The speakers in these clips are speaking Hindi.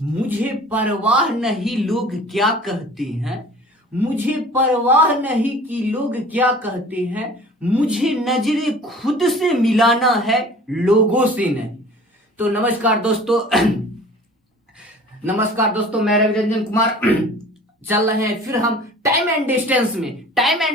मुझे परवाह नहीं लोग क्या कहते हैं, मुझे परवाह नहीं कि लोग क्या कहते हैं, मुझे नजरे खुद से मिलाना है लोगों से नहीं। तो नमस्कार दोस्तों नमस्कार दोस्तों, मैं रवि रंजन कुमार चल रहे हैं फिर हम टाइम एंड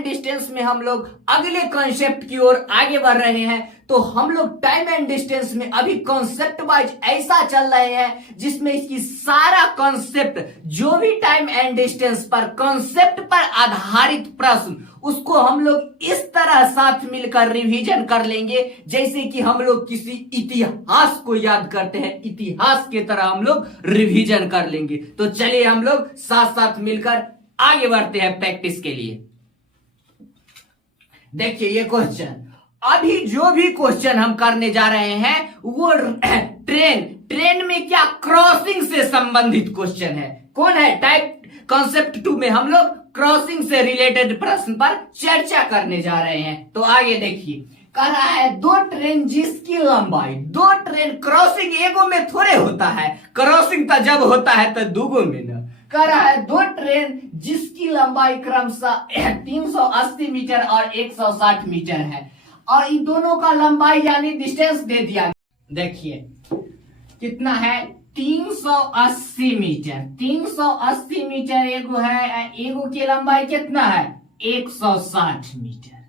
डिस्टेंस में हम लोग अगले कॉन्सेप्ट की ओर आगे बढ़ रहे हैं। तो हम लोग टाइम एंड डिस्टेंस में अभी कॉन्सेप्ट वाइज ऐसा चल रहे हैं जिसमें इसकी सारा कॉन्सेप्ट जो भी टाइम एंड डिस्टेंस पर कॉन्सेप्ट पर आधारित प्रश्न उसको हम लोग इस तरह साथ मिलकर रिवीजन कर लेंगे जैसे कि हम लोग किसी इतिहास को याद करते हैं, इतिहास की तरह हम लोग रिवीजन कर लेंगे। तो चलिए हम लोग साथ साथ मिलकर आगे बढ़ते हैं प्रैक्टिस के लिए। देखिए ये क्वेश्चन, अभी जो भी क्वेश्चन हम करने जा रहे हैं वो ट्रेन में क्या क्रॉसिंग से संबंधित क्वेश्चन है। कौन है? टाइप कॉन्सेप्ट 2 में हम लोग क्रॉसिंग से रिलेटेड प्रश्न पर चर्चा करने जा रहे हैं। तो आगे देखिए, कह रहा है दो ट्रेन जिसकी लंबाई, दो ट्रेन क्रॉसिंग एगो में थोड़े होता है, क्रॉसिंग तो जब होता है तो दूगो में ना। कह रहा है दो ट्रेन जिसकी लंबाई क्रमशः 380 मीटर और 160 मीटर है और इन दोनों का लंबाई यानी डिस्टेंस दे दिया। देखिए कितना है, 380 मीटर। 380 मीटर एगो है, एगो की लंबाई कितना है 160 मीटर।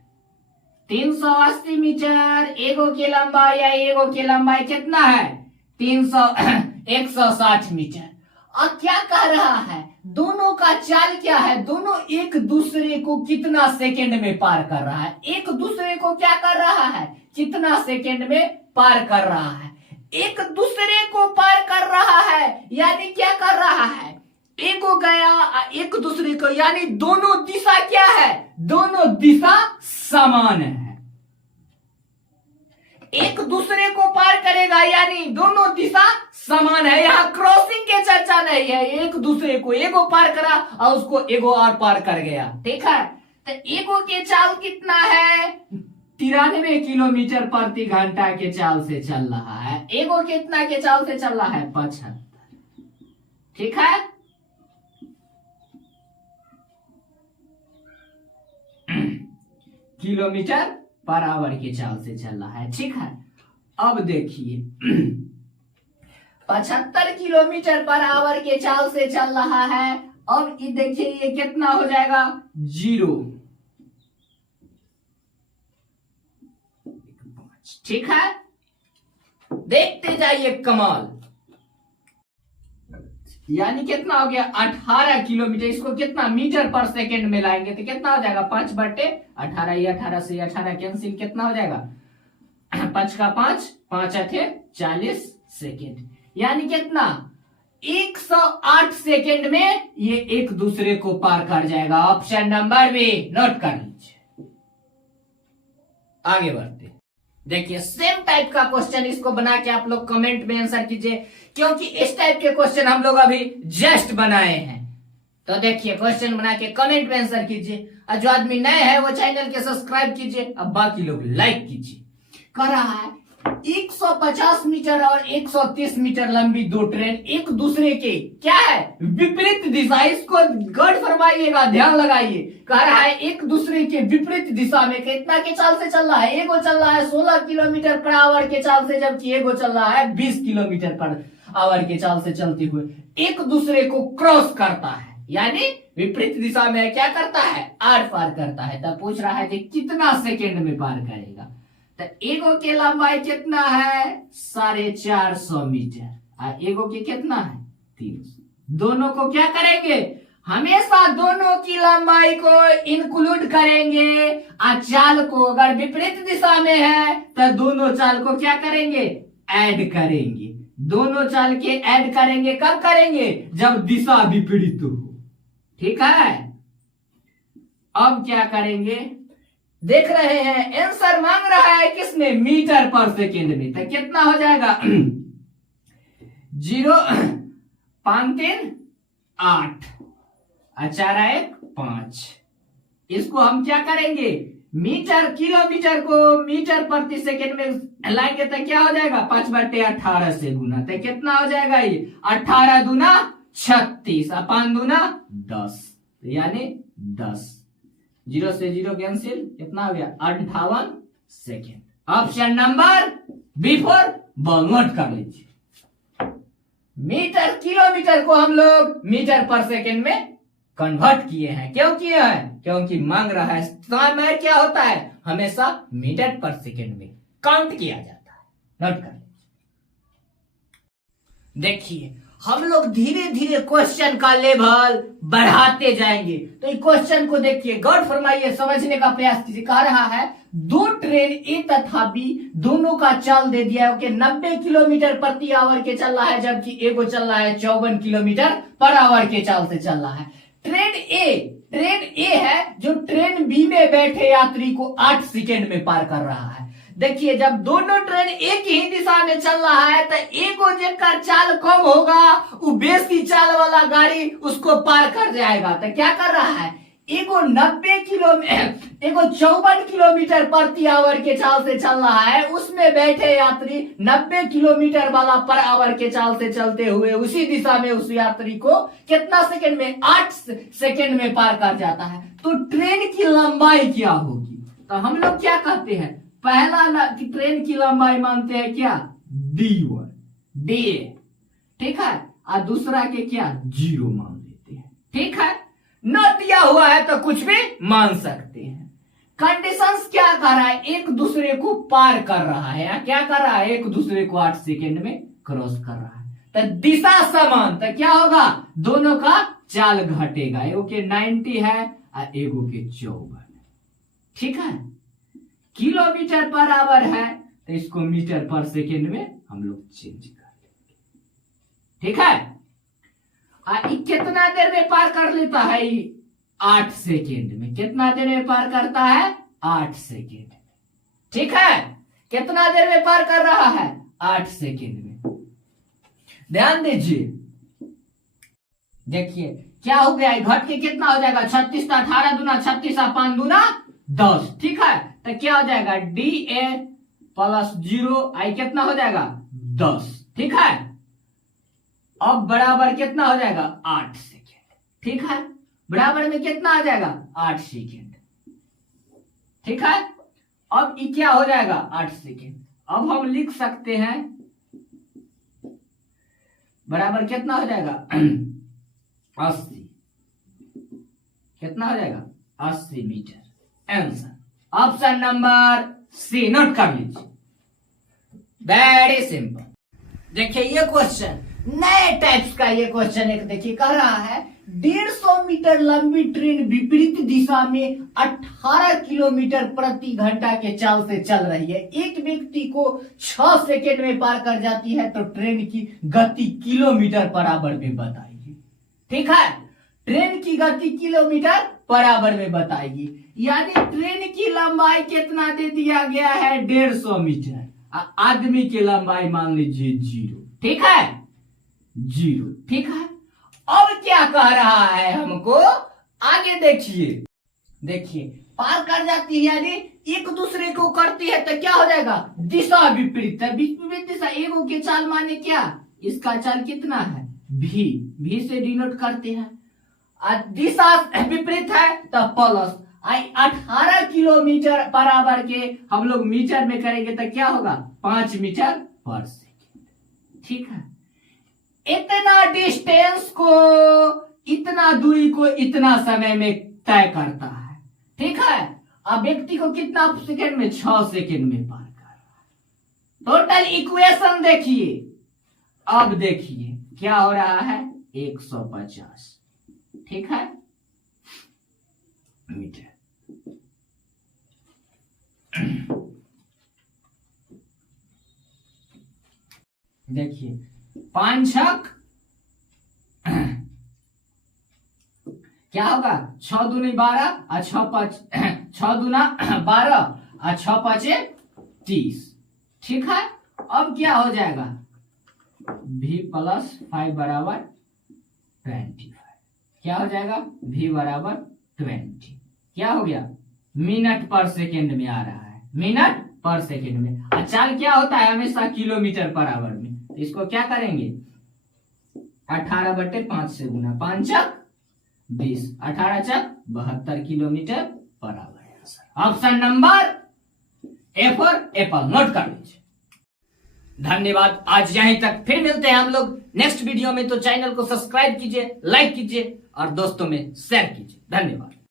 380 मीटर एगो की लंबाई या एगो की लंबाई कितना है 160 मीटर। और क्या कह रहा है, दोनों का चाल क्या है, दोनों एक दूसरे को कितना सेकंड में पार कर रहा है, एक दूसरे को क्या कर रहा है, कितना सेकंड में पार कर रहा है। एक दूसरे को पार कर रहा है यानी क्या कर रहा है, एगो गया एक दूसरे को, यानी दोनों दिशा क्या है, दोनों दिशा समान है। एक दूसरे को पार करेगा यानी दोनों दिशा समान है। यहाँ क्रॉसिंग की चर्चा नहीं है, एक दूसरे को एगो पार करा और उसको एगो और पार कर गया। ठीक है, तो एगो के चाल कितना है 93 किलोमीटर प्रति घंटा के चाल से चल रहा है, एगो कितना के चाल से चल रहा है 75। ठीक है, किलोमीटर पर आवर के चाल से चल रहा है। ठीक है, अब देखिए 75 किलोमीटर पर आवर के चाल से चल रहा है। अब ये देखिए ये कितना हो जाएगा 0। ठीक है, देखते जाइए कमाल, यानी कितना हो गया 18 किलोमीटर। इसको कितना मीटर पर सेकंड में लाएंगे तो कितना हो जाएगा 5/18। ये 18 से 18 कैंसिल, कितना हो जाएगा 5 का 5, 5 अठे 40 सेकेंड, यानी कितना 108 सेकेंड में ये एक दूसरे को पार कर जाएगा। ऑप्शन नंबर बी नोट कर लीजिए। आगे बढ़ते, देखिए सेम टाइप का क्वेश्चन, इसको बना के आप लोग कमेंट में आंसर कीजिए क्योंकि इस टाइप के क्वेश्चन हम लोग अभी जस्ट बनाए हैं। तो देखिए क्वेश्चन बना के कमेंट में आंसर कीजिए, और जो आदमी नए हैं वो चैनल के सब्सक्राइब कीजिए, अब बाकी लोग लाइक कीजिए। कह रहा है 150 मीटर और 130 मीटर लंबी दो ट्रेन एक दूसरे के क्या है विपरीत दिशा, इसको गौर फरमाइएगा, ध्यान लगाइए। कह रहा है एक दूसरे के विपरीत दिशा में कितना के चाल से चल रहा है, एगो चल रहा है 16 किलोमीटर पर आवर के चाल से, जबकि एगो चल रहा है 20 किलोमीटर पर आवर के चाल से चलते हुए एक दूसरे को क्रॉस करता है, यानी विपरीत दिशा में क्या करता है, आर पार करता है। तब पूछ रहा है कि कितना सेकेंड में पार करेगा। तो एगो के लंबाई कितना है 450 मीटर और एगो के कितना है 300। दोनों को क्या करेंगे, हमेशा दोनों की लंबाई को इंक्लूड करेंगे और चाल को अगर विपरीत दिशा में है तो दोनों चाल को क्या करेंगे, ऐड करेंगे। दोनों चाल के ऐड करेंगे, कब करेंगे, जब दिशा विपरीत हो। ठीक है, अब क्या करेंगे, देख रहे हैं आंसर मांग रहा है किसने, मीटर पर सेकेंड में। तो कितना हो जाएगा 0.538 4 1 5। इसको हम क्या करेंगे मीटर किलोमीटर को मीटर प्रति सेकंड में लाएंगे तो क्या हो जाएगा 5/18 से गुना, तो कितना हो जाएगा ये 18 दूना 36 अपान दूना 10, यानी 10, 0 से 0 कैंसिल, कितना हो गया 58 second. Option number B4 note कर लीजिए। मीटर किलोमीटर को हम लोग मीटर पर सेकेंड में कन्वर्ट किए हैं। क्यों किए हैं? क्योंकि मांग रहा है समय क्या होता है, हमेशा मीटर पर सेकेंड में काउंट किया जाता है। नोट कर लीजिए। देखिए हम लोग धीरे धीरे क्वेश्चन का लेवल बढ़ाते जाएंगे, तो इस क्वेश्चन को देखिए, गौर फरमाइए, समझने का प्रयास कीजिए। कह रहा है दो ट्रेन ए तथा बी दोनों का चाल दे दिया है कि 90 किलोमीटर प्रति आवर के चल रहा है, जबकि ए को चल रहा है 54 किलोमीटर पर आवर के चाल से चल रहा है। ट्रेन ए है जो ट्रेन बी में बैठे यात्री को 8 सेकेंड में पार कर रहा है। देखिए जब दोनों ट्रेन एक ही दिशा में चल रहा है तो एक को जेकर चाल कम होगा वो बेसी चाल वाला गाड़ी उसको पार कर जाएगा। तो क्या कर रहा है, एगो 54 किलोमीटर प्रति आवर के चाल से चल रहा है, उसमें बैठे यात्री 90 किलोमीटर वाला पर आवर के चाल से चलते हुए उसी दिशा में उस यात्री को कितना सेकंड में 8 सेकंड में पार कर जाता है। तो ट्रेन की लंबाई क्या होगी? तो हम लोग क्या कहते हैं, पहला कि ट्रेन की लंबाई मानते हैं क्या D1 D, ठीक है, और दूसरा के क्या 0 मान लेते हैं। ठीक है, न दिया हुआ है तो कुछ भी मान सकते हैं। कंडीशंस क्या कर रहा है, एक दूसरे को पार कर रहा है, या क्या कर रहा है, एक दूसरे को 8 सेकेंड में क्रॉस कर रहा है। तो दिशा समान, तो क्या होगा, दोनों का चाल घटेगा, एगो के 90 है और एगो के 54। ठीक है, किलोमीटर पर आवर है तो इसको मीटर पर सेकेंड में हम लोग चेंज कर लेंगे। ठीक है, कितना देर में पार कर लेता है, 8 सेकेंड में। कितना देर में पार करता है, 8 सेकेंड। ठीक है, कितना देर में पार कर रहा है, 8 सेकेंड में। ध्यान दीजिए, देखिए क्या हो गया, घट के कितना हो जाएगा 36, 18 दूना 36 5 दूना 10। ठीक है, तो क्या हो जाएगा DA प्लस 0 आई कितना हो जाएगा 10। ठीक है, अब बराबर कितना हो जाएगा 8 सेकेंड। ठीक है, बराबर में कितना आ जाएगा 8 सेकेंड। ठीक है, अब ये क्या हो जाएगा 8 सेकेंड। अब हम लिख सकते हैं बराबर कितना हो जाएगा 80, कितना हो जाएगा 80 metre. Answer option number C note कर लीजिए। Very simple. देखिए ये क्वेश्चन नए टाइप्स का, ये क्वेश्चन एक देखिए, कह रहा है 150 मीटर लंबी ट्रेन विपरीत दिशा में 18 किलोमीटर प्रति घंटा के चाल से चल रही है। एक व्यक्ति को 6 सेकेंड में पार कर जाती है, तो ट्रेन की गति किलोमीटर पर आवर में बताइए। ठीक है, ट्रेन की गति किलोमीटर पर आवर में बताएगी, यानी ट्रेन की लंबाई कितना दे दिया गया है 150 मीटर, आदमी की लंबाई मान लीजिए 0। ठीक है, 0। ठीक है, अब क्या कह रहा है हमको, आगे देखिए पार कर जाती है, यानी एक दूसरे को करती है, तो क्या हो जाएगा दिशा विपरीत। विपरीत दिशा, एगो के चाल माने क्या, इसका चाल कितना है V से डिनोट करते हैं, दिशा विपरीत है तो प्लस 18 किलोमीटर पर आवर के हम लोग मीटर में करेंगे तो क्या होगा 5 मीटर पर सेकेंड। ठीक है, इतना डिस्टेंस को, इतना दूरी को इतना समय में तय करता है। ठीक है, अब व्यक्ति को कितना सेकेंड में 6 सेकेंड में पार कर रहा है। टोटल इक्वेशन देखिए, अब देखिए क्या हो रहा है 150। ठीक है, मीटर। देखिए 5 छक क्या होगा 6 दूनी 12 और 6 दूना 12 और 6 5 30। ठीक है, अब क्या हो जाएगा V प्लस 5 बराबर 25। क्या हो जाएगा V बराबर 20। क्या हो गया मिनट पर सेकेंड में आ रहा है, मिनट पर सेकेंड में। और चाल क्या होता है हमेशा किलोमीटर पर आवर में। तो इसको क्या करेंगे 18/5 से गुना, 5 चक 20, 18 चक 72 किलोमीटर पर आवर है answer. Option number A for Apple, note कर लीजिए। धन्यवाद, आज यहीं तक, फिर मिलते हैं हम लोग नेक्स्ट वीडियो में। तो चैनल को सब्सक्राइब कीजिए, लाइक कीजिए और दोस्तों में शेयर कीजिए। धन्यवाद।